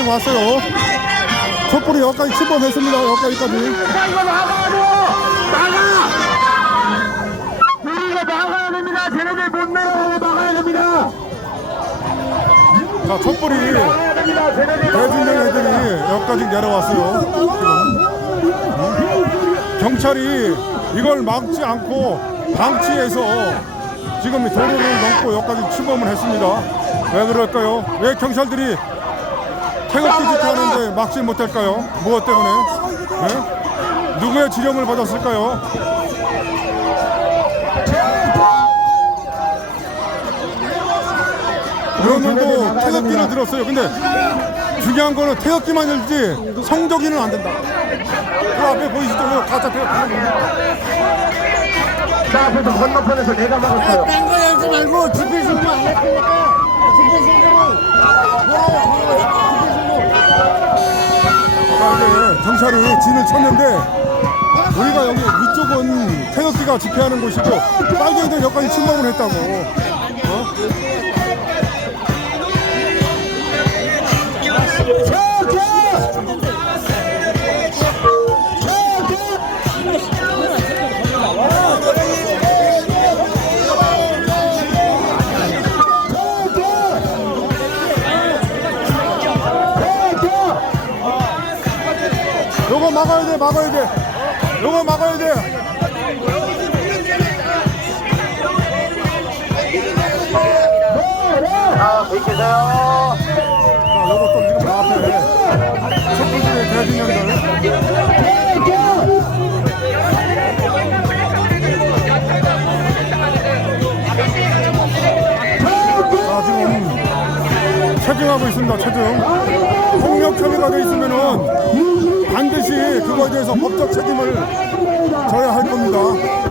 여기까지 왔어요. 촛불이 여기까지 침범했습니다. 여기까지. 자, 이거 나가야 돼요! 나가! 우리가 나가야 됩니다! 쟤네들 못 내려가게 막아야 됩니다! 자, 촛불이 대진령 애들이 여기까지 내려왔어요. 경찰이 이걸 막지 않고 방치해서 지금 이 도로를 넘고 여기까지 침범을 했습니다. 왜 그럴까요? 왜 경찰들이 태극기 집회하는데 막지 못할까요? 무엇 때문에? 네? 누구의 지령을 받았을까요? 그러면도 태극기를 들었어요. 근데 중요한 거는 태극기만 열지 성적이는 안 된다. 그 앞에 보이시죠? 가짜 태극기. 자, 앞에서 건너편에서 내가 막았어요. 딴거 열지 말고 집회 신고 안할 거니까 집회 신고 경찰이 진을 쳤는데 우리가 여기 위쪽은 태극기가 집회하는 곳이고 빨갱이들 여기까지 침범을 했다고. 막아야 돼. 요거 막아야 돼. 자, 비키세요. 자, 요거 또 지금 나 앞에 촛불들의 대진령들. 자, 지금 체증하고 있습니다, 체증. 폭력 혐의가 돼 있으면은 반드시 그거에 대해서 법적 책임을 져야 할 겁니다.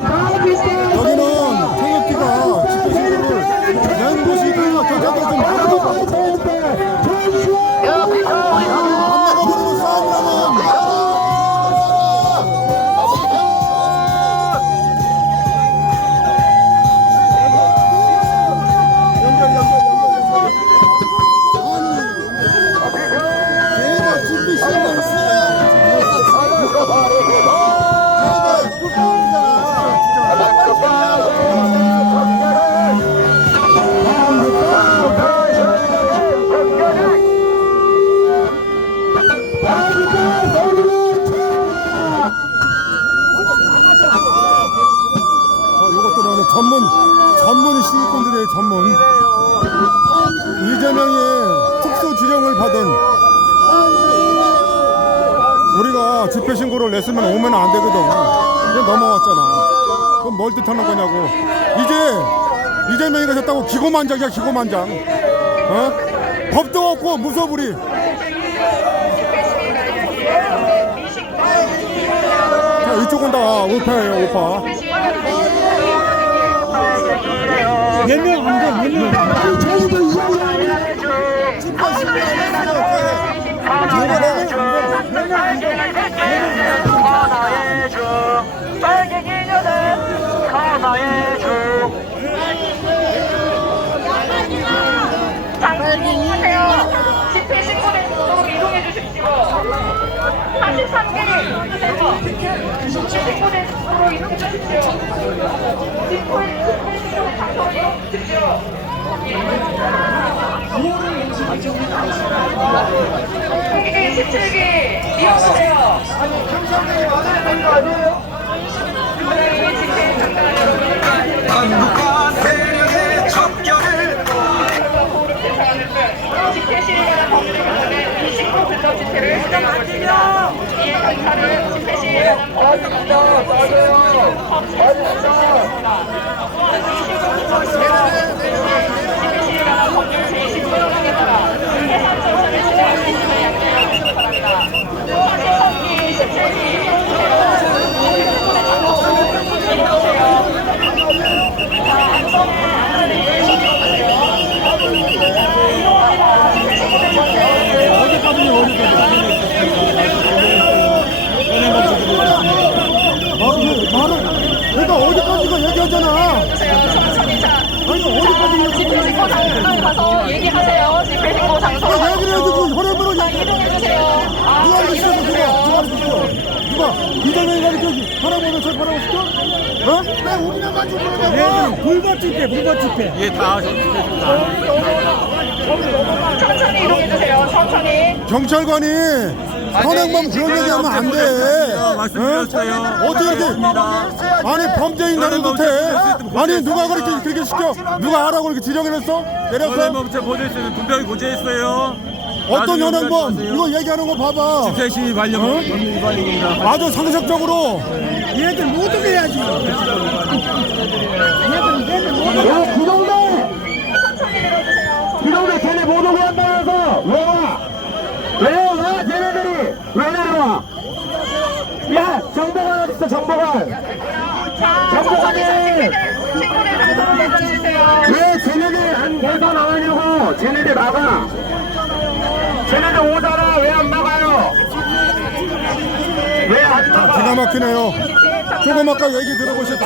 전문 전문 시위꾼들의 전문 이재명의 특수 지령을 받은 우리가 집회 신고를 냈으면 오면 안 되거든. 이제 넘어왔잖아. 그럼 뭘 뜻하는 거냐고. 이제 이재명이가 됐다고 기고만장이야 기고만장. 어? 법도 없고 무소불위. 자, 이쪽은 다 우파예요 우파. 하나의 중 빨갱이 년은 하나의 중 장군님하세요. 집회 신고된 쪽으로 이동해 주십시오. 43개 집회 신고된 쪽으로 이동해 주십시오. 17기 이용하세요. 아니, 경찰들이 와야 되는 거 아니에요? 한국과 세력의 척결을 집회 시위가 범죄 관련해 신고 불법 집회를 시작하고 있습니다. 이에 경찰은 집회 시위에는 맞습니다. 맞아요. 집회 시위가 법률 제29조에 따라 해산 집회신고 장소에 가서 얘기하세요. 집회신고 장소로 야, 이야기를 해주고 혈액으로 다 이동해주세요. 아, 누가 이렇게 시켜? 누가 이렇게 시켜? 누가 이재명이가 이렇게 혈액으로 저 혈액 시켜? 어? 왜 우리만 가지고 그러냐고? 얘들 불밭 집회, 불밭 집회. 예다 천천히 이동해주세요. 천천히. 경찰관이 현행범 그런 얘기하면 안 돼. 말씀드렸어요. 어? 어떻게 이렇게 아니 범죄인간을 못해? 아니 누가 그렇게 그렇게 시켜? 누가 하라고 그렇게 지령을 했어? 내렸어? 현행범죄 고지했어요. 분명히 고지했어요. 어떤 현행범? 이거 얘기하는 거 봐봐. 세시 발령 어? 위반입니다. 아주 상식적으로 얘들 못 오게 해야지. 야, 기동대! 기동대 쟤네 못 오게 한다면서! 왜 와? 왜 와, 쟤네들이? 왜 내려와? 야, 정보관 어딨어, 정보관! 자, 정보관이! 왜 쟤네들 안 개선 안 하냐고! 쟤네들 막아! 쟤네들 오잖아! 왜 안 막아요? 왜안 막아? 기가 막히네요. 조금 아까 얘기 들어보셨죠?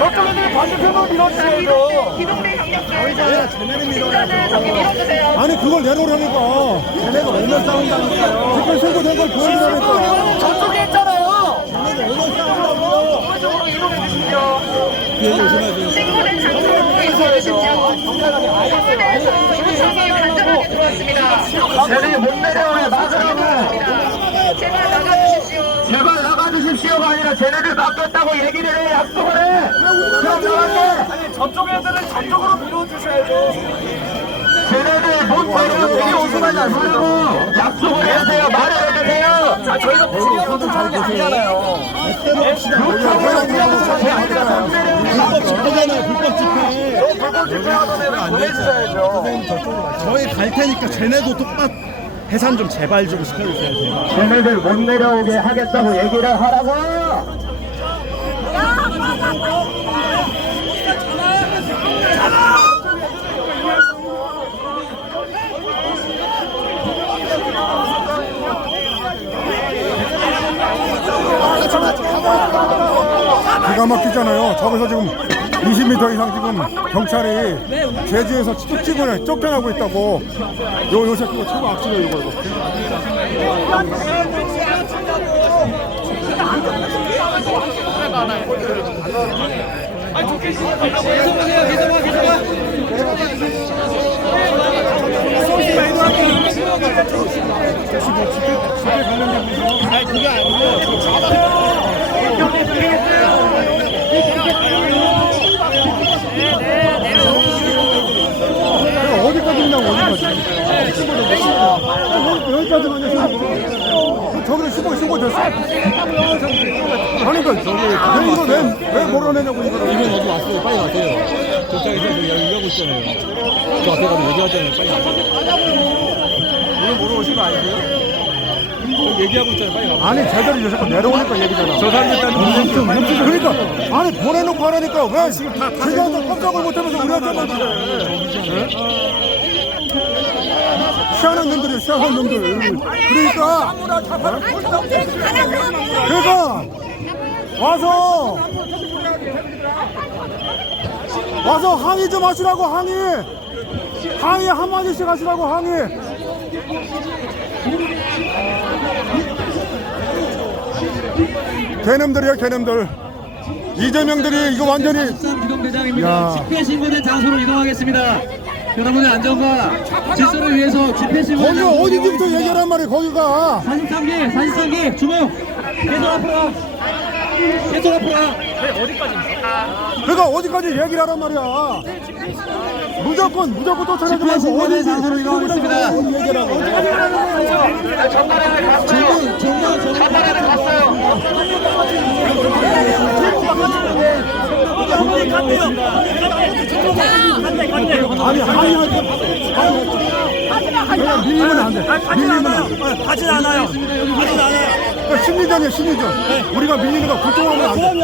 반대편으로! 기동대 경력들 시간을 저기 밀어주세요. 아니 그걸 내놓으라니까. 걔네가 오면 싸운다니까요. 집회 선고된 걸 보여주라니까. 저쪽에 있잖아요! 친구들 장소로 이동해 주십시오. 친구들 요청이 간절하게 들어왔습니다. 쟤네 못 내려와요, 막으라고! 제발 나가주십시오. 제발 나가주십시오가 아니라 쟤네들 막겠다고 얘기를 해 약속을 해 아니 저쪽 애들은 저쪽으로 밀어주셔야죠. 쟤네들 약속을 말을 해주세요. 아 저희가 하는 게 아니잖아요. 불법 하던 보내주셔야죠. 저희 갈 테니까 쟤네도 똑같 해산 좀 제발 좀 시켜주세요. 제발. 쟤네들 못 내려오게 하겠다고 얘기를 하라고 기가 막히잖아요. 저기서 지금 20m 이상 지금 경찰이 제지에서 쫓기고 쫓겨나고 있다고. 요 요새 그거 최고 악질이 내가 어디까지 있냐고 어디까지. 여기- 여기까지만 했어. 저기를 신고 신고 됐어. 아니 그 저기 왜 이거 왜왜 몰아내냐고 이거를. 이건 어디 왔어요? 빨리 가세요. 경찰에서 얘기하고 있잖아요. 저 앞에 가서 얘기하잖아요. 빨리 가세요. 이거 모르시는 거 아니세요? 얘기하고 있잖아요. 빨리 가. 아니 제대로 요새 내려오니까 얘기잖아. 저 사람들 그러니까 아니 보내놓고 하라니까 왜 지금 다 지금도 깜짝을 못하면서 우리한테만 그래? 희한한 놈들이 희한한 놈들. 그러니까 그러니까 와서 와서 항의 좀 하시라고 항의 항의 한마디씩 하시라고 항의 개놈들이야 개놈들 이재명들이 이거 완전히. 야. 집회 신고된 장소로 이동하겠습니다. 여러분의 안전과 질서를 위해서 집회 신고된 거기 어디부터. 얘기하란 말이야 거기가 43기, 43기 주목. 계속 앞으로 가. 계속 앞으로 가. 그러니까 어디까지 얘기를 하란 말이야 무조건 무조건 쫓아내지 집회 말고 어디지 장소로 이동하겠습니다. 얘기를 하고 전달을 갔어요 전달을 갔어요 아니 항의할 때 그냥 밀리면 안돼 밀리면 하진 않아요. 하진 않아요. 그러니까 심리전이야 심리전 우리가 밀리는 거 걱정하면 안돼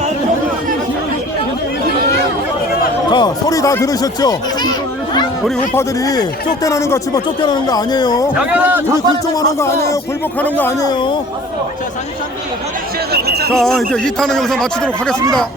자 소리 다 들으셨죠? 우리 우파들이 쫓겨나는 것 같지만 쫓겨나는 거 아니에요. 우리 굴종하는 거 아니에요. 굴복하는 거 아니에요. 자 이제 2탄의 영상 마치도록 하겠습니다.